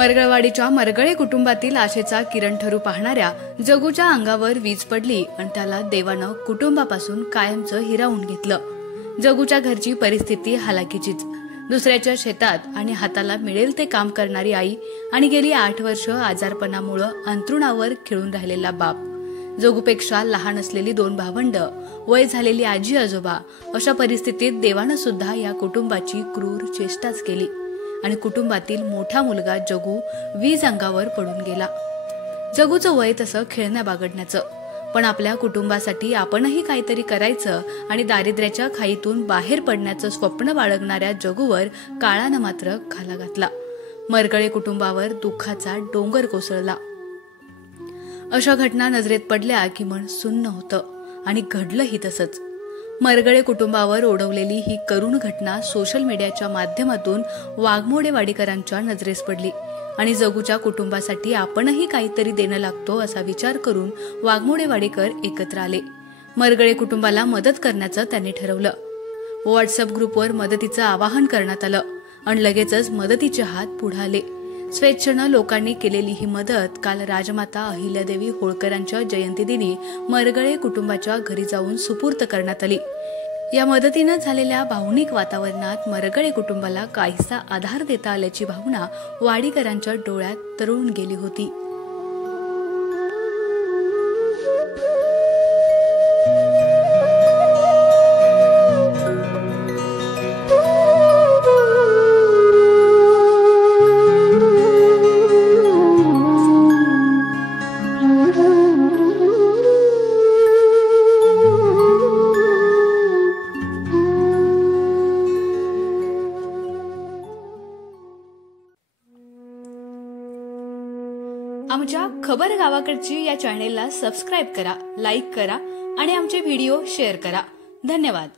मरगळवाडीच्या मरगळे कुटुंबातील आशेचा किरण ठरू पाहणाऱ्या जगूच्या अंगावर वीज पडली आणि त्याला देवानं कुटुंबापासून कायमचं हिरावून घेतलं। जगूच्या घरची परिस्थिती हालाकीचीच। दुसऱ्याच्या शेतात आणि हाताला मिळेल ते काम करणारी आई आणि गेली 8 वर्ष आजारपणामुळे अंथरुणावर खिळून राहिलेला बाप, जगूपेक्षा लहान असलेली 2 भावंड, वय झालेली आजी आजोबा, अशा परिस्थितीत देवानं सुद्धा या कुटुंबाची क्रूर चेष्टाच केली आणि कुटुंबातील मोठा मुलगा जगू वीज अंगावर पडून गेला। जगूचं वय तसं खेळण्या बागडण्याचं, पण आपल्या कुटुंबासाठी आपणही काहीतरी करायचं आणि दारिद्र्याच्या खाईतून बाहेर पडण्याचं स्वप्न बाळगणाऱ्या जगूवर काळानं मात्र घाला घातला। मरगळे कुटुंबावर दुःखाचा डोंगर कोसळला। अशा घटना नजरेत पडल्या की मन सुन्न होतं आणि घडलंही तसंच। मरगळे कुटुंबावर ओढवलेली ही करुण घटना सोशल मीडियाच्या माध्यमातून वाघमोडेवाडीकरांच्या नजरेस पडली आणि जगूच्या कुटुंबासाठी आपणही काहीतरी देणं लागतो असा विचार करून वाघमोडेवाडीकर एकत्र आले। मरगळे कुटुंबाला मदत करण्याचं त्यांनी ठरवलं। व्हॉट्सअप ग्रुपवर मदतीचं आवाहन करण्यात आलं आणि लगेचच मदतीचे हात पुढे आले। स्वेच्छेनं लोकांनी केलेली ही मदत काल राजमाता अहिल्यादेवी होळकरांच्या जयंतीदिनी मरगळे कुटुंबाच्या घरी जाऊन सुपूर्त करण्यात आली। या मदतीनं झालेल्या भावनिक वातावरणात मरगळे कुटुंबाला काहीसा आधार देता आल्याची भावना वाडीकरांच्या डोळ्यात तरळून गेली होती। आमच्या खबर गावाकडची या चॅनेलला सबस्क्राइब करा, लाईक करा आणि आमचे व्हिडिओ शेअर करा। धन्यवाद।